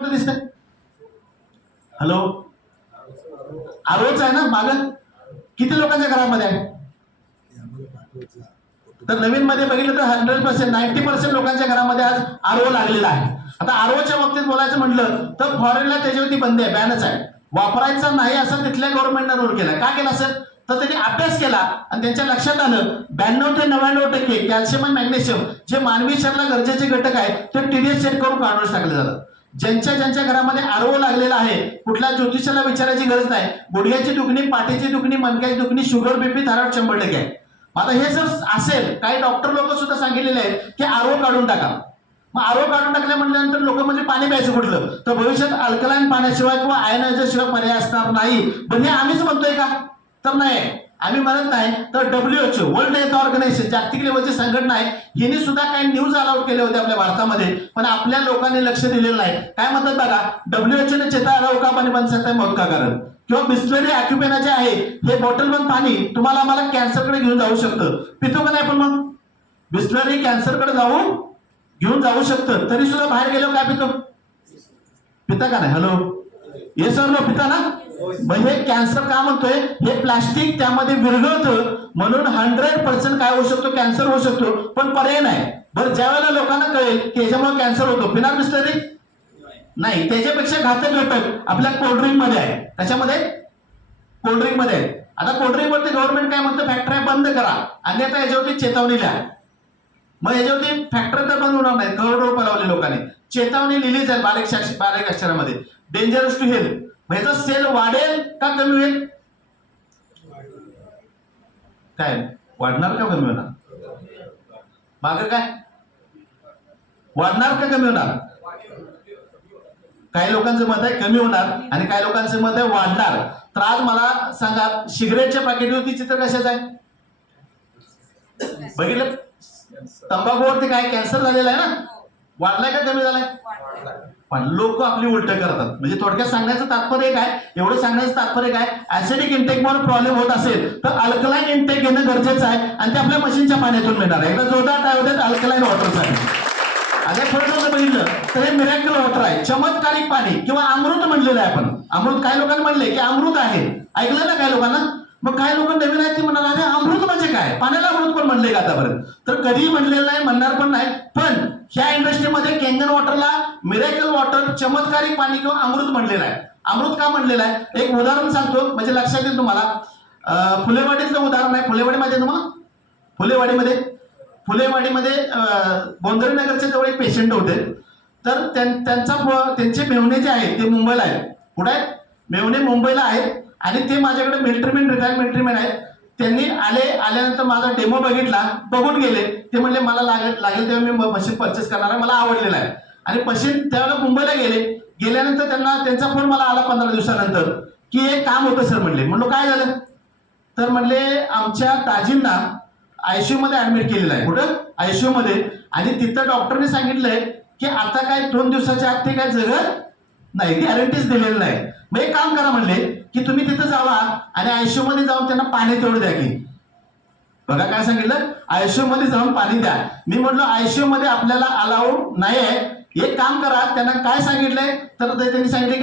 कुठं दिसतंय? हॅलो आरोच आहे ना माग किती लोकांच्या घरामध्ये आहे? तर नवीन मध्ये बघितलं तर हंड्रेड पर्सेंट नाईन्टी पर्सेंट लोकांच्या घरामध्ये आज आरो लागलेला आहे. आता आरओच्या बाबतीत बोलायचं म्हटलं तर फॉरेनला त्याच्यावरती बंदी आहे बॅनच आहे. वापरायचा नाही असं तिथल्या गव्हर्नमेंटनं रूल केला. का केला सर? तर त्यांनी अभ्यास केला आणि त्यांच्या लक्षात आलं ब्याण्णव ते नव्याण्णव टक्के कॅल्शियम आणि मॅग्नेशियम जे मानवी शरीराला गरजेचे घटक आहे ते टीडीएस सेट करून काढून टाकले जातात ज्यांच्या ज्यांच्या घरामध्ये आरओ लागलेला आहे कुठल्या ज्योतिषाला विचारायची गरज नाही. गुडघ्याची दुखणी पाठीची दुखणी मनक्याची दुखणी शुगर बीपी थायरॉइड शंभर टक्के आहे. आता हे जर असेल काही डॉक्टर लोक सुद्धा सांगितलेले आहेत की आरओ काढून टाका. मग आरओ काढून टाकल्या म्हटल्यानंतर लोक म्हणजे पाणी प्यायचं कुठलं? तर भविष्यात अल्कलाईन पाण्याशिवाय किंवा आयनाच्या शिवाय पर्याय असणार नाही. पण हे आम्हीच म्हणतोय का? तर नाही. आम्ही म्हणत नाही तर डब्ल्यूएचओ वर्ल्ड हेल्थ ऑर्गनायझेशन जागतिक लेवलची संघटना आहे. हिने सुद्धा काही न्यूज अलाउट केले होते आपल्या भारतामध्ये पण आपल्या लोकांनी लक्ष दिलेलं नाही. काय म्हणतात बघा डब्ल्यूएचओने चेता अलाव का पाणी बंद सकता मौत का कारण? किंवा बिस्लरी अॅक्युपेना जे आहे हे बॉटल बंद पाणी तुम्हाला आम्हाला कॅन्सरकडे घेऊन जाऊ शकतं. पितो का नाही पण मग? बिस्लरी कॅन्सरकडे जाऊ घेऊन जाऊ शकतं. तरी सुद्धा बाहेर गेलो काय पितो? पिता का नाही? हॅलो ये सर नो पिता ना? मग हे कॅन्सर का म्हणतोय? हे प्लास्टिक त्यामध्ये विरघळतं. म्हणून हंड्रेड पर्सेंट काय होऊ शकतो? कॅन्सर होऊ शकतो. पण पर्याय नाही. बरं ज्या वेळेला लोकांना कळेल की याच्यामुळे कॅन्सर होतो. पिणार मिस्टरी नाही. त्याच्यापेक्षा घातक घटक आपल्या कोल्ड्रिंकमध्ये आहे. त्याच्यामध्ये कोल्ड्रिंकमध्ये आहे आता कोल्ड्रिंक वरती गव्हर्नमेंट काय म्हणतं? फॅक्टरी बंद करा. आणि आता याच्यावरती चेतावणी लिहा. मग याच्यावरती फॅक्टरी तर बंद होणार नाही करोड रुपये लावले लोकांनी. चेतावणी लिहिली जाईल बारीक बारीक अक्षरामध्ये. डेंजरस टू हेल्थ म्हणजे मग सेल वाढेल का कमी होईल? काय? वाढणार का कमी होणार? माग काय? वाढणार का कमी होणार? काही लोकांचं मत आहे कमी होणार आणि काही लोकांचं मत आहे वाढणार. तर आज मला सांगा सिगरेटच्या पॅकेटवरती चित्र कशाचं आहे? बघितलं? तंबाखूवरती काय? कॅन्सर झालेला आहे ना? वाढलाय का कमी झालाय? पण लोक आपली उलट करतात. म्हणजे थोडक्यात सांगण्याचं तात्पर्य काय एवढं सांगण्याचं तात्पर्य काय ऍसिडिक इंटेकमुळे प्रॉब्लेम होत असेल तर अल्कलाईन इंटेक घेणं गरजेचं आहे आणि ते आपल्या मशीनच्या पाण्यातून मिळणार आहे. एकदा जोरदार काय होते अल्कलाईन वॉटरचं आहे आता खरं जर बघितलं तर हे मिरॅकल वॉटर आहे. चमत्कारिक पाणी किंवा अमृत म्हणलेलं आहे आपण. अमृत काही लोकांना म्हणले की अमृत आहे. ऐकलं ना काही लोकांना? मग काही लोक नवीन आहेत ते म्हणणार अरे अमृत म्हणजे काय? पाण्याला अमृत पण म्हणले का आतापर्यंत? तर कधीही म्हणलेलं नाही म्हणणार पण नाही. पण ह्या इंडस्ट्रीमध्ये कॅंगन वॉटरला मिरेकल वॉटर चमत्कारिक पाणी किंवा अमृत म्हणलेलं आहे अमृत का म्हणलेलं आहे एक उदाहरण सांगतो म्हणजे लक्षात येईल तुम्हाला. फुलेवाडीचं उदाहरण आहे. फुलेवाडी माहिती आहे तुम्हाला? फुलेवाडीमध्ये? फुलेवाडीमध्ये अं, बोंदरी जवळ एक पेशंट होते. तर त्यांचा त्यांचे मेवणे जे आहेत ते मुंबईला आहेत. कुठे आहे मेवणे मुंबईला आहेत. आणि ते माझ्याकडे मिल्ट्रीमॅन रिटायर्ड मिल्ट्रीमॅन आहेत. त्यांनी आले आल्यानंतर माझा डेमो बघितला बघून गेले. ते म्हणले मला लागेल लागेल तेव्हा मी मशीन परचेस करणार आहे. मला आवडलेला आहे. आणि मशीन त्यावेळेला मुंबईला गेले. गेल्यानंतर त्यांना त्यांचा फोन मला आला पंधरा दिवसानंतर. की एक काम होतं सर म्हणले. म्हणलो काय झालं? तर म्हणले आमच्या दाजींना आयसीयू मध्ये ऍडमिट केलेलं आहे. कुठं? आयसीयू मध्ये. आणि तिथं डॉक्टरने सांगितलंय की आता काय दोन दिवसाच्या आत ते काय जगत नाही. गॅरंटीच दिलेलं नाही. मग एक काम करा म्हणले की तुम्ही तिथं जावा आणि आयुष्यमध्ये मध्ये जाऊन त्यांना पाणी तेवढं द्या की. बघा काय सांगितलं? आयुष्यमध्ये मध्ये जाऊन पाणी द्या. मी म्हटलं आयुष्यमध्ये मध्ये आपल्याला अलाउड नाही आहे एक काम करा त्यांना काय सांगितलंय? तर ते त्यांनी सांगितले की